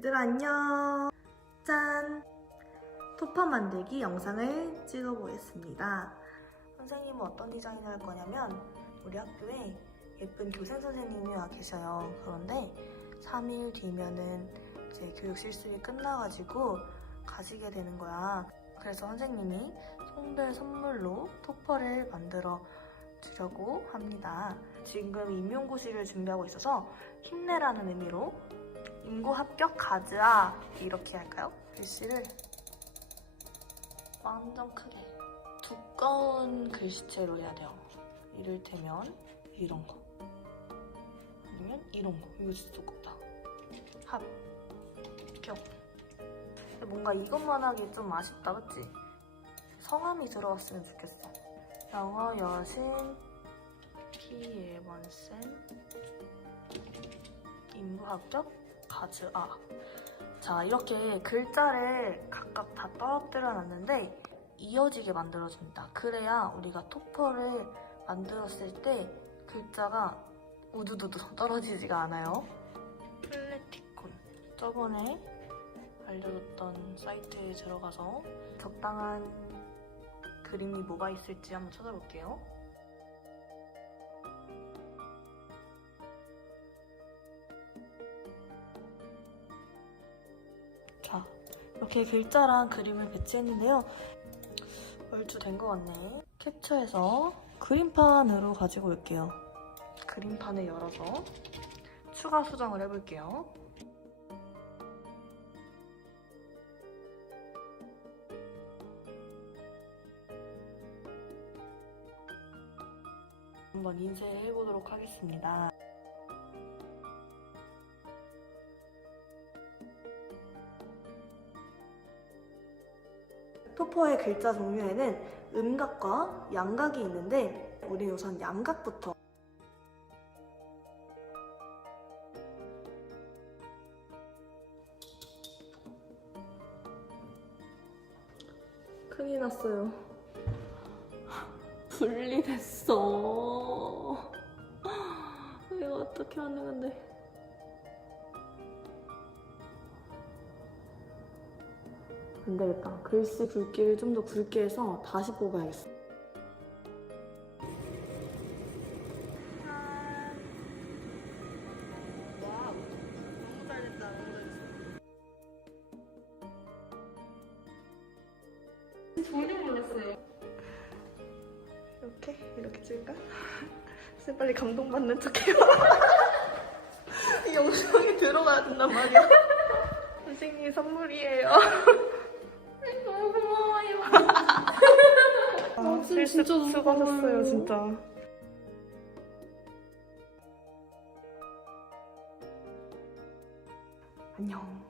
얘들아 안녕. 짠. 토퍼 만들기 영상을 찍어보겠습니다. 선생님은 어떤 디자인을 할 거냐면 우리 학교에 예쁜 교생 선생님이 와 계셔요. 그런데 3일 뒤면은 이제 교육 실습이 끝나가지고 가시게 되는 거야. 그래서 선생님이 송별 선물로 토퍼를 만들어 주려고 합니다 지금 임용고시를 준비하고 있어서 힘내라는 의미로 인구 합격 가즈아 이렇게 할까요? 글씨를 완전 크게 두꺼운 글씨체로 해야 돼요. 이를테면 이런 거 아니면 이런 거 이거 진짜 두껍다. 합격 뭔가 이것만 하기 좀 아쉽다 그치? 성함이 들어갔으면 좋겠어. 영어 여신 피예원쌤 인구 합격 가즈아. 자, 이렇게 글자를 각각 다 떨어뜨려 놨는데 이어지게 만들어줍니다. 그래야 우리가 토퍼를 만들었을 때 글자가 우두두두 떨어지지가 않아요. 플래티콘. 저번에 알려줬던 사이트에 들어가서 적당한 그림이 뭐가 있을지 한번 찾아볼게요. 자, 이렇게 글자랑 그림을 배치했는데요. 얼추 된 것 같네. 캡처해서 그림판으로 가지고 올게요. 그림판을 열어서 추가 수정을 해볼게요. 한번 인쇄해 보도록 하겠습니다. 토퍼의 글자 종류에는 음각과 양각이 있는데 우리 우선 양각부터 큰일 났어요. 분리됐어. 이거 어떻게 하는 건데? 안 되겠다. 글씨 굵기를 좀 더 굵게 해서 다시 뽑아야겠어. 전혀 몰랐어요. 이렇게? 이렇게 찍을까? 쌤 빨리 감동받는 척해요. 이 영상에 들어가야 된단 말이야. 선생님 선물이에요. 너무 고마워요. 아, 쌤 진짜 너무 수고하셨어요. 진짜. 안녕.